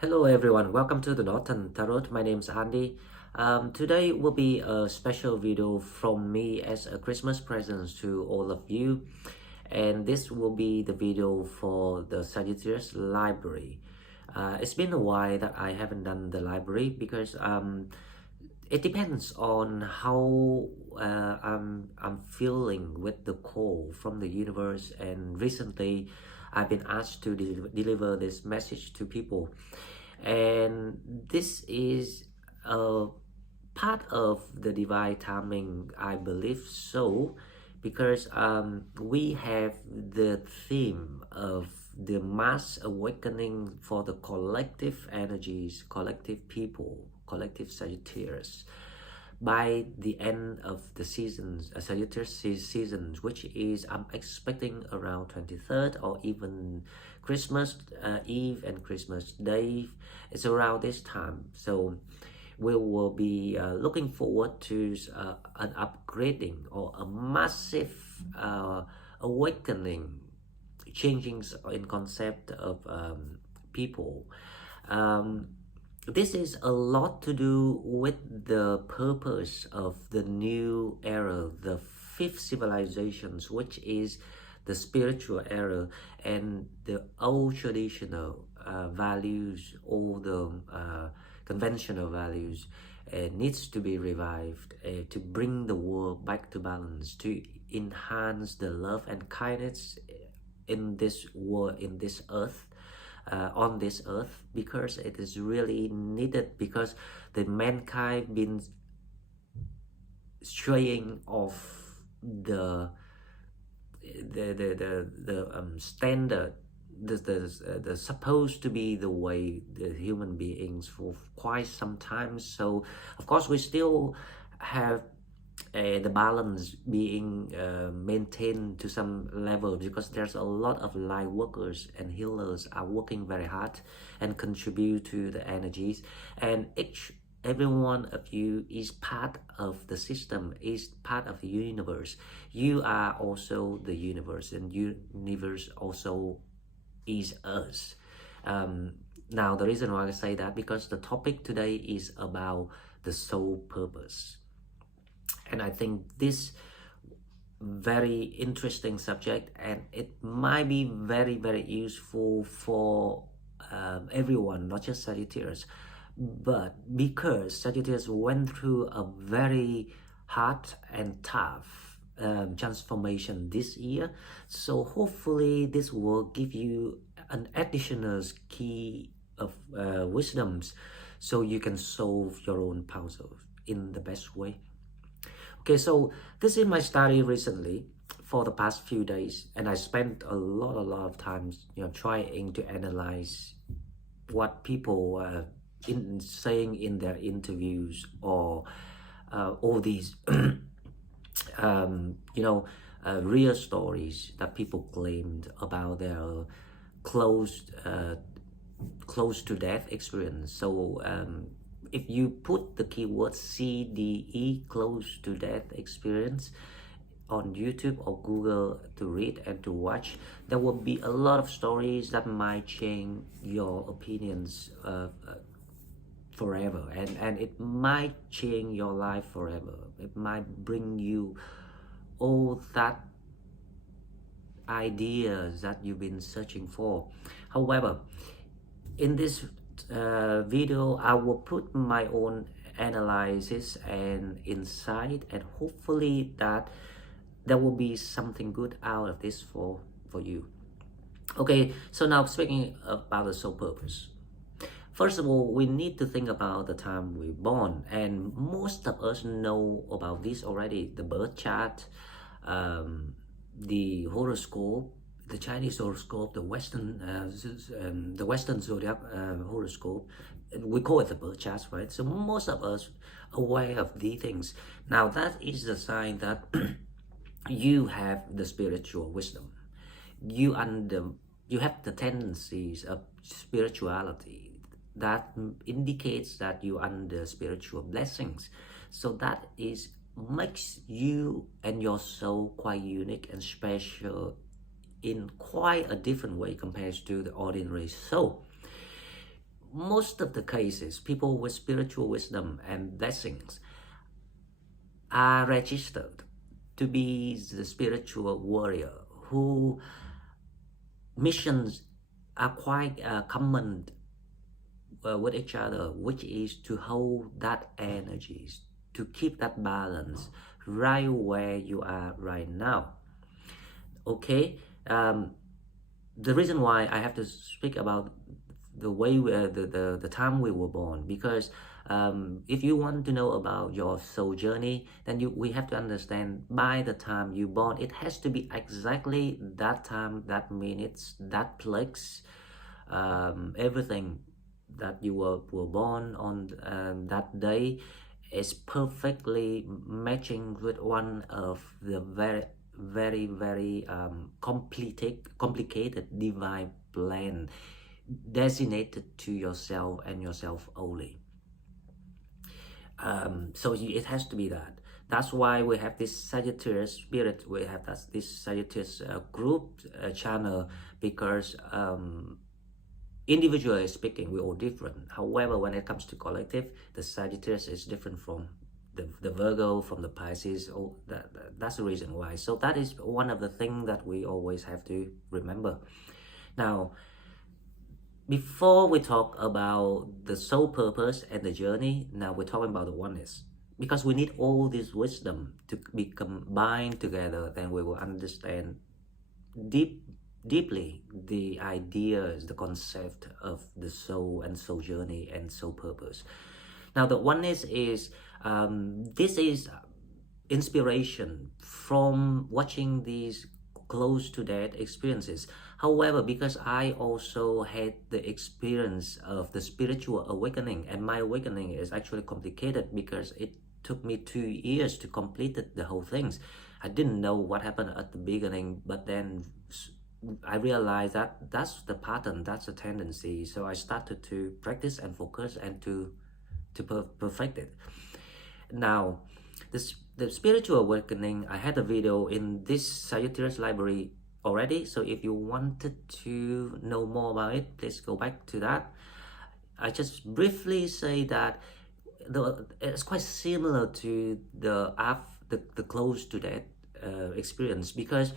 Hello everyone, welcome to the Northern Tarot. My name is Andy. Today will be a special video from me as a Christmas present to all of you. And this will be the video for the Sagittarius library. It's been a while that I haven't done the library because it depends on how I'm feeling with the call from the universe. And recently I've been asked to deliver this message to people, and this is a part of the divine timing, I believe so, because we have the theme of the mass awakening for the collective energies, collective people, collective Sagittarius by the end of the seasons, Sagittarius seasons, which is I'm expecting around 23rd or even Christmas Eve and Christmas Day. It's around this time, so we will be looking forward to an upgrading or a massive awakening, changings in concept of people. Um, this is a lot to do with the purpose of the new era, the fifth civilizations, which is the spiritual era, and the old traditional values, all the conventional values needs to be revived to bring the world back to balance, to enhance the love and kindness in this world, in this earth, on this earth, because it is really needed, because the mankind been straying off the standard, the supposed to be the way the human beings for quite some time. So of course we still have the balance being maintained to some level, because there's a lot of light workers and healers are working very hard and contribute to the energies, and every one of you is part of the system, is part of the universe. You are also the universe, and universe also is us. Now the reason why I say that, because the topic today is about the soul purpose, and I think this very interesting subject, and it might be very useful for everyone, not just Sagittarius, but because Sagittarius went through a very hard and tough transformation this year. So hopefully this will give you an additional key of wisdoms, so you can solve your own puzzles in the best way. Okay, so this is my study recently for the past few days, and I spent a lot of times, trying to analyze what people saying in their interviews, or all these real stories that people claimed about their close close to death experience. So if you put the keyword CDE, close to death experience, on YouTube or Google to read and to watch, there will be a lot of stories that might change your opinions forever, and it might change your life forever. It might bring you all that ideas that you've been searching for. However, in this video, I will put my own analysis and insight, and hopefully that there will be something good out of this for you. Okay, so now speaking about the soul purpose. First of all, we need to think about the time we're born, and most of us know about this already: the birth chart, the horoscope, the Chinese horoscope, the Western zodiac horoscope. We call it the birth chart, right? So most of us are aware of these things. Now that is the sign that you have the spiritual wisdom. You have the tendencies of spirituality that indicates that you under spiritual blessings. So that is makes you and your soul quite unique and special in quite a different way compared to the ordinary soul. most of the cases, people with spiritual wisdom and blessings are registered to be the spiritual warrior who missions are quite common with each other, which is to hold that energies, to keep that balance right where you are right now. Okay, the reason why I have to speak about the way the time we were born, because if you want to know about your soul journey, then we have to understand by the time you born, it has to be exactly that time, that minutes, that place, everything that you were born on that day is perfectly matching with one of the very complicated divine plan designated to yourself and yourself only. So it has to be that. That's why we have this Sagittarius spirit. We have this Sagittarius group channel, because individually speaking, we're all different. However, when it comes to collective, the Sagittarius is different from the Virgo, from the Pisces. That's the reason why. So that is one of the things that we always have to remember. Now, before we talk about the soul purpose and the journey, now we're talking about the oneness. Because we need all this wisdom to be combined together, then we will understand deeply the ideas, the concept of the soul and soul journey and soul purpose. Now, the oneness is, this is inspiration from watching these close to death experiences. However, because I also had the experience of the spiritual awakening, and my awakening is actually complicated because it took me 2 years to complete the whole things. I didn't know what happened at the beginning, but then I realized that that's the pattern, that's the tendency. So I started to practice and focus and to perfect it. Now, the spiritual awakening, I had a video in this Sagittarius library already. So if you wanted to know more about it, please go back to that. I just briefly say that it's quite similar to the close to death experience, because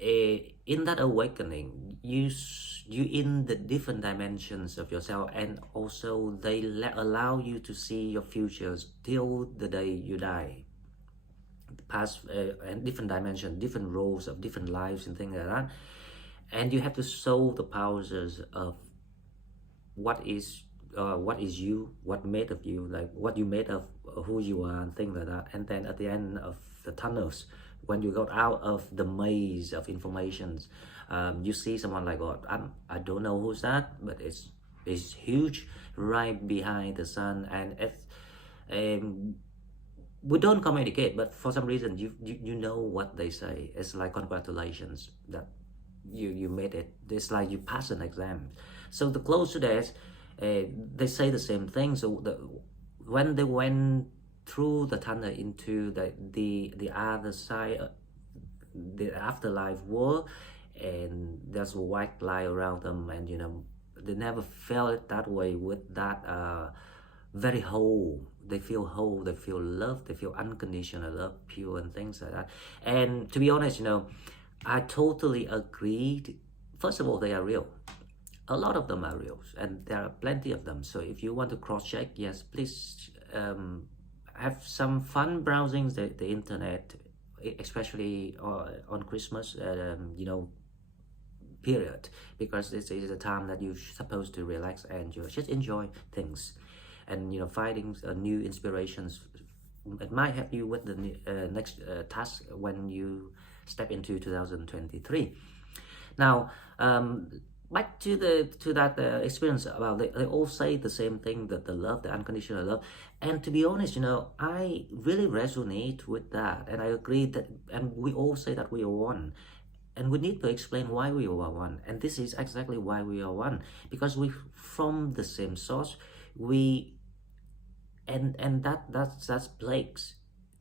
in that awakening, you in the different dimensions of yourself, and also they allow you to see your futures till the day you die. Past and different dimensions, different roles of different lives and things like that, and you have to solve the powers of what is you, what made of you, like what you made of, who you are, and things like that. And then at the end of the tunnels, when you got out of the maze of informations, you see someone like, God, I don't know who's that, but it's huge right behind the sun, and it's we don't communicate, but for some reason you know what they say. It's like, congratulations that you made it. It's like you passed an exam. So the close to that, they say the same thing. So when they went through the tunnel into the other side, the afterlife world, and there's a white light around them, and they never felt it that way, with that very whole. They feel whole, they feel love, they feel unconditional love, pure, and things like that. And to be honest, I totally agreed. First of all, they are real. A lot of them are real, and there are plenty of them. So if you want to cross-check, yes, please have some fun browsing the internet, especially on Christmas, period, because this is a time that you're supposed to relax and just enjoy things, and finding new inspirations. It might help you with the next task when you step into 2023. Now, back to that experience about they all say the same thing, that the love, the unconditional love. And to be honest, I really resonate with that, and I agree that, and we all say that we are one, and we need to explain why we are one. And this is exactly why we are one, because we from the same source. We and that's plagues.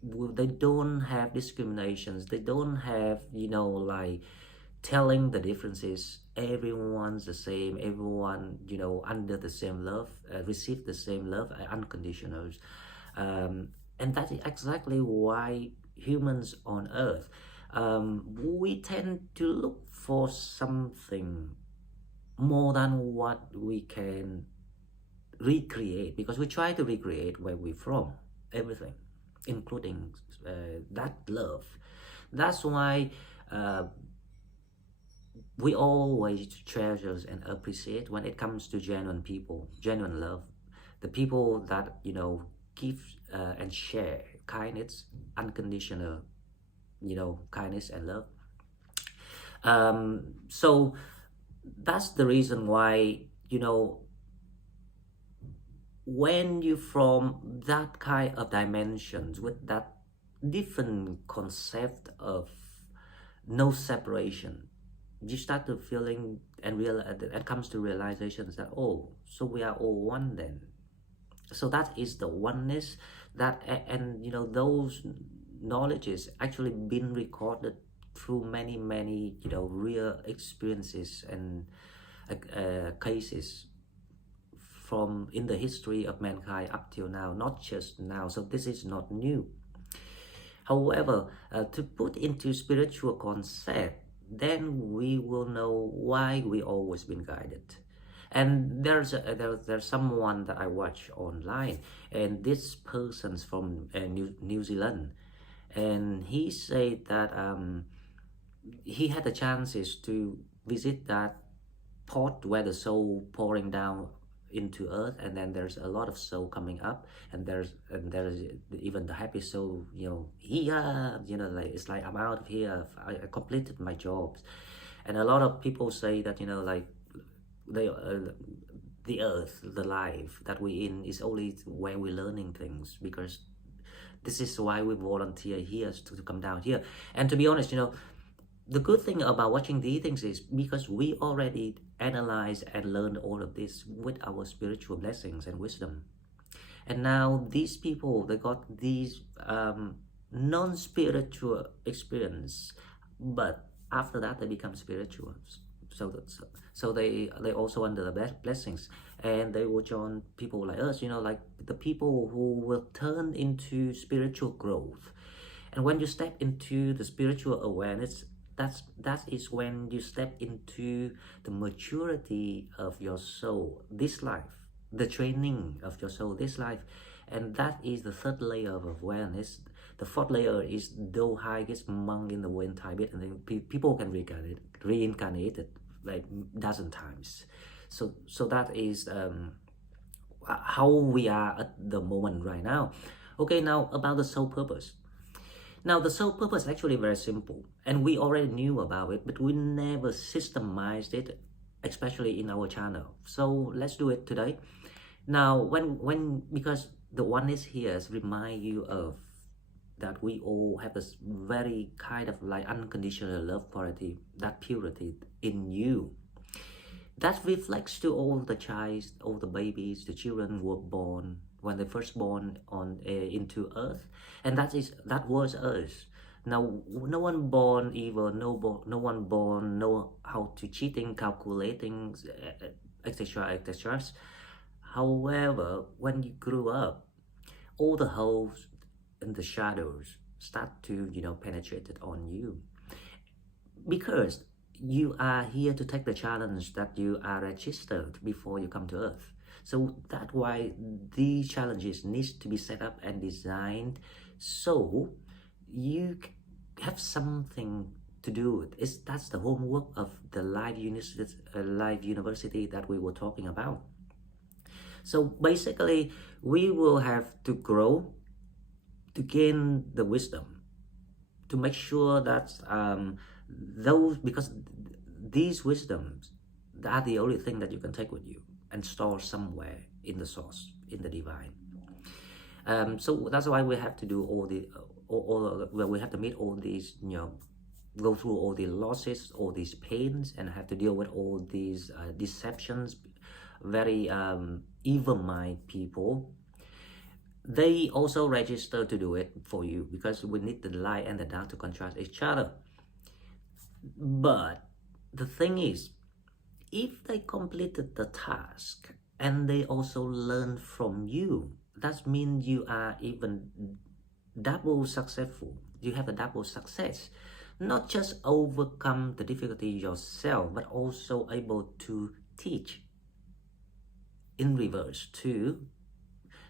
They don't have discriminations, they don't have like telling the differences. Everyone's the same, everyone, under the same love, receive the same love, unconditional. um, and that is exactly why humans on earth, we tend to look for something more than what we can recreate, because we try to recreate where we're from, everything, including that love. That's why uh, we always treasure and appreciate when it comes to genuine people, genuine love, the people that give and share kindness, unconditional, kindness and love. So that's the reason why, when you from that kind of dimensions with that different concept of no separation, you start to feeling and real it comes to realizations that, oh, so we are all one then. So that is the oneness that, and those knowledges actually been recorded through many real experiences and cases from in the history of mankind up till now, not just now. So this is not new. However, to put into spiritual concept, then we will know why we always been guided. And there's someone that I watch online, and this person's from New Zealand, and he said that he had the chances to visit that pot where the soul pouring down into earth, and then there's a lot of soul coming up, and there's even the happy soul, here, like it's like, I'm out of here, I completed my jobs. And a lot of people say that, like the earth, the life that we in is only where we're learning things, because this is why we volunteer here to come down here. And to be honest, the good thing about watching these things is because we already analyze and learn all of this with our spiritual blessings and wisdom. And now these people, they got these non-spiritual experience, but after that they become spiritual. So they also under the blessings, and they will join people like us, like the people who will turn into spiritual growth. And when you step into the spiritual awareness, that is when you step into the maturity of your soul this life, the training of your soul this life. And that is the third layer of awareness. The fourth layer is though highest monk in the wind bit, and then people can reincarnate it like dozen times. So that is how we are at the moment right now. Okay, now about the soul purpose. Now, the soul purpose is actually very simple, and we already knew about it, but we never systemized it, especially in our channel. So let's do it today. Now, because the oneness here is remind you of that we all have this very kind of like unconditional love quality, that purity in you. That reflects to all the child, all the babies, the children who were born when they first born on into earth, and that was us. Now, no one born evil, no one born know how to cheating, calculating, etc., etc. However, when you grew up, all the holes and the shadows start to penetrate it on you, because you are here to take the challenge that you are registered before you come to earth. So that's why these challenges needs to be set up and designed so you have something to do. That's the homework of the life university that we were talking about. So basically, we will have to grow to gain the wisdom, to make sure that because these wisdoms are the only thing that you can take with you and store somewhere in the source, in the divine. So that's why we have to do we have to meet all these, go through all the losses, all these pains, and have to deal with all these deceptions, very evil mind people. They also register to do it for you, because we need the light and the dark to contrast each other. But the thing is, if they completed the task and they also learn from you, that means you are even double successful. You have a double success. Not just overcome the difficulty yourself, but also able to teach in reverse to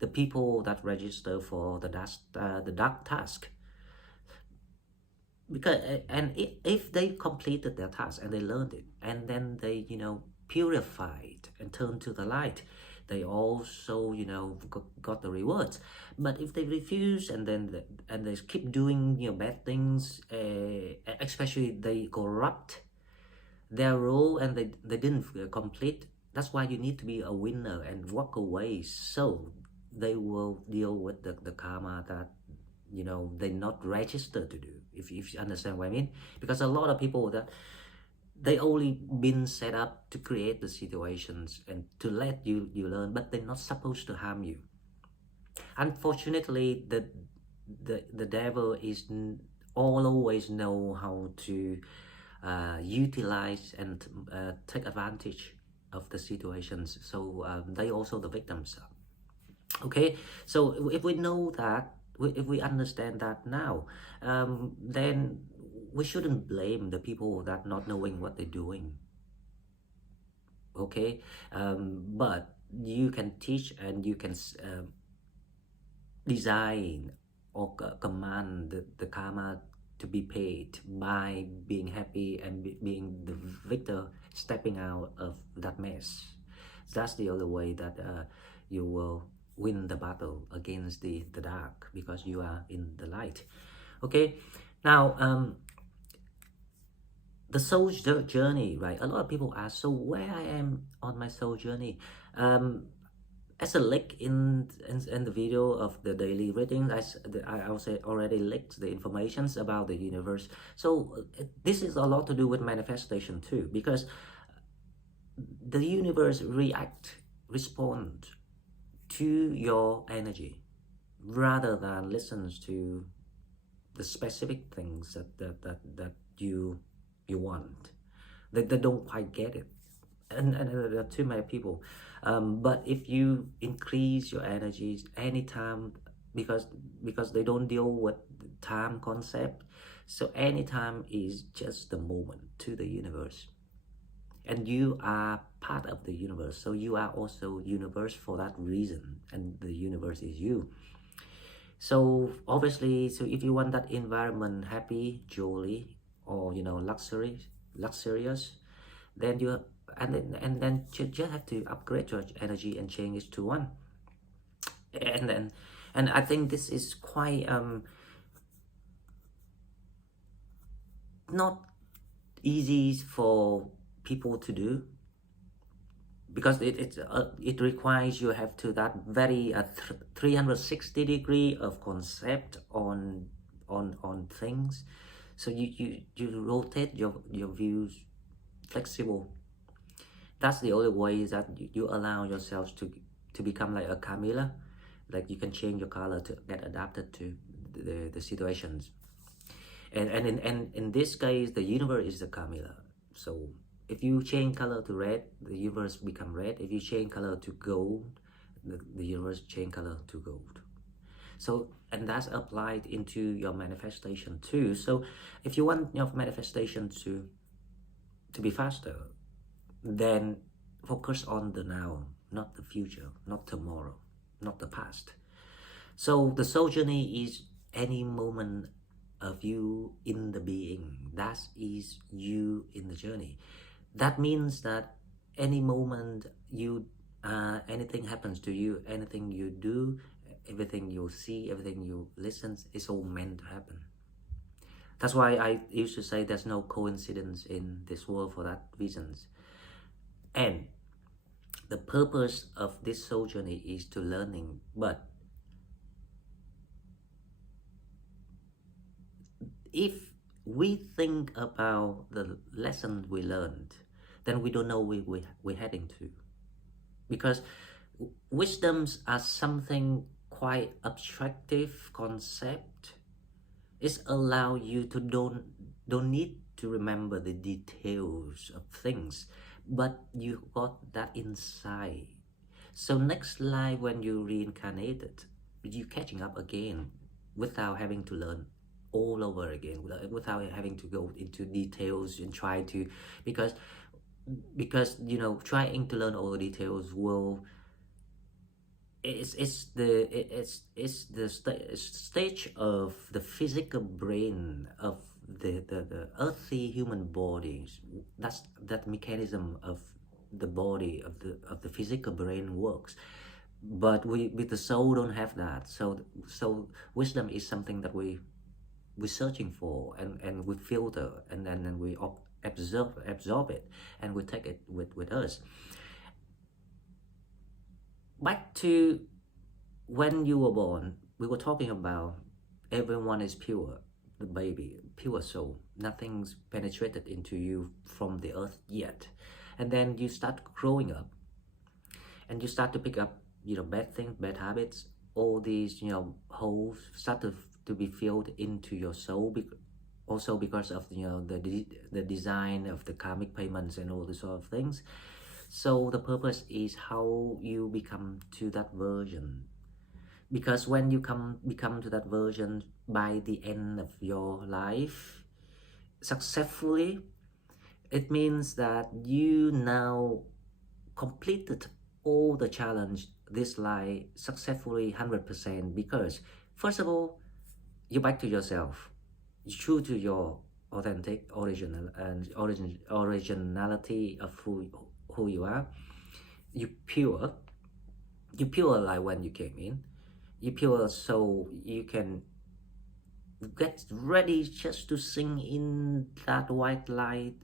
the people that register for the dark task. Because and if they completed their task and they learned it and then they purified and turned to the light, they also got the rewards. But if they refuse and then and they keep doing bad things, especially they corrupt their role and they didn't complete, that's why you need to be a winner and walk away, so they will deal with the karma that they're not registered to do, if you understand what I mean. Because a lot of people that they only been set up to create the situations and to let you learn, but they're not supposed to harm you. Unfortunately, the devil is always know how to utilize and take advantage of the situations, so they also the victims. Okay, so if we know that, if we understand that now, then we shouldn't blame the people that not knowing what they're doing. Okay, but you can teach and you can design or command the karma to be paid by being happy and being the victor, stepping out of that mess. That's the only way that you will win the battle against the dark, because you are in the light. Okay, now the soul journey, right? A lot of people ask, so where I am on my soul journey? As a link in the video of the daily reading, I also already linked the informations about the universe. So this is a lot to do with manifestation too, because the universe respond to your energy rather than listens to the specific things that you want. They don't quite get it, and there are too many people. But if you increase your energies anytime, because they don't deal with the time concept, so anytime is just the moment to the universe, and you are part of the universe, so you are also universe for that reason, and the universe is you. So obviously, so if you want that environment happy, jolly, or luxurious, then you and then you just have to upgrade your energy and change it to one. And I think this is quite not easy for people to do, because it requires you have to that very 360 degree of concept on things. So you rotate your views flexible. That's the only way that you allow yourself to become like a chameleon. Like you can change your color to get adapted to the situations. And in this case, the universe is the chameleon. So if you change color to red, the universe become red. If you change color to gold, the universe change color to gold. So, and that's applied into your manifestation too. So if you want your manifestation to be faster, then focus on the now, not the future, not tomorrow, not the past. So the soul journey is any moment of you in the being. That is you in the journey. That means that any moment you anything happens to you, anything you do, everything you see, everything you listen, is all meant to happen. That's why I used to say there's no coincidence in this world for that reasons. And the purpose of this soul journey is to learning, but if we think about the lesson we learned, then we don't know where we're heading to. Because wisdoms are something quite abstractive concept. It's allow you to don't need to remember the details of things, but you got that inside. So next life when you reincarnated, you catching up again without having to learn all over again, without having to go into details and try to, because trying to learn all the details will, it's the stage of the physical brain of the earthly human bodies. That's that mechanism of the body of the physical brain works. But we with the soul don't have that. So wisdom is something that we're searching for, and we filter, and then we absorb it, and we take it with us. Back to when you were born, we were talking about everyone is pure, the baby, pure soul. Nothing's penetrated into you from the earth yet. And then you start growing up, and you start to pick up, bad things, bad habits. All these, holes start to be filled into your soul, also because of the design of the karmic payments and all these sort of things. So the purpose is how you become to that version, because when you become to that version by the end of your life successfully, it means that you now completed all the challenge this life successfully 100%. Because first of all, you're back to yourself, true to your authentic originality of who you are. You pure like when you came in. You pure so you can get ready just to sing in that white light,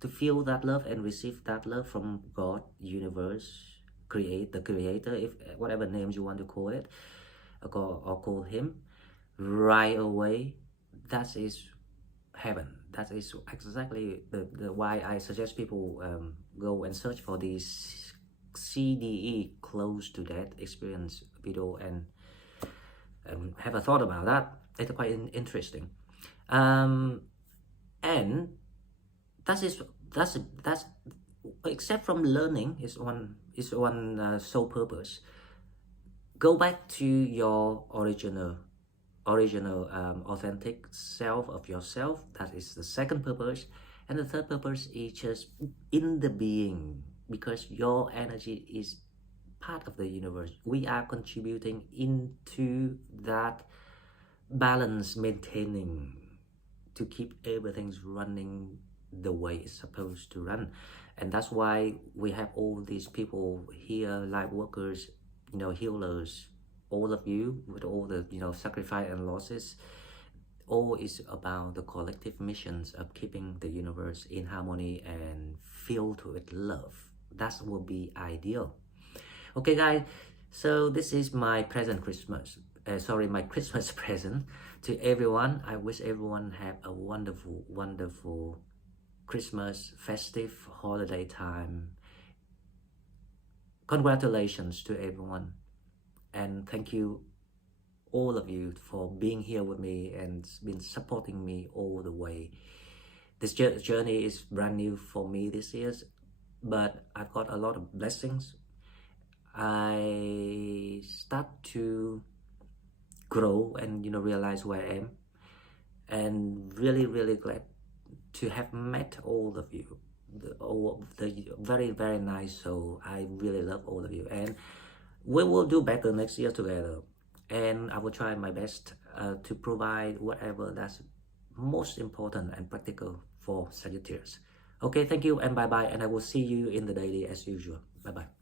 to feel that love and receive that love from God, universe, the creator, if whatever names you want to call it, or call him, right away. That is heaven. That is exactly the why I suggest people go and search for these CDE, close to death experience video, and have a thought about that. It's quite interesting. And that's except from learning is one sole purpose. Go back to your original authentic self of yourself. That is the second purpose. And the third purpose is just in the being, because your energy is part of the universe. We are contributing into that balance, maintaining, to keep everything running the way it's supposed to run. And that's why we have all these people here, light workers, healers, all of you, with all the sacrifice and losses. All is about the collective missions of keeping the universe in harmony and filled with love. That will be ideal. Okay guys, so this is my present Christmas, my Christmas present to everyone. I wish everyone have a wonderful Christmas, festive holiday time. Congratulations to everyone, and thank you all of you for being here with me and been supporting me all the way. This journey is brand new for me this year, but I've got a lot of blessings. I start to grow and realize who I am, and really glad to have met all of you, the very nice soul. I really love all of you, and we will do better next year together. And I will try my best to provide whatever that's most important and practical for Sagittarius. Okay, thank you and bye bye, and I will see you in the daily as usual. Bye bye.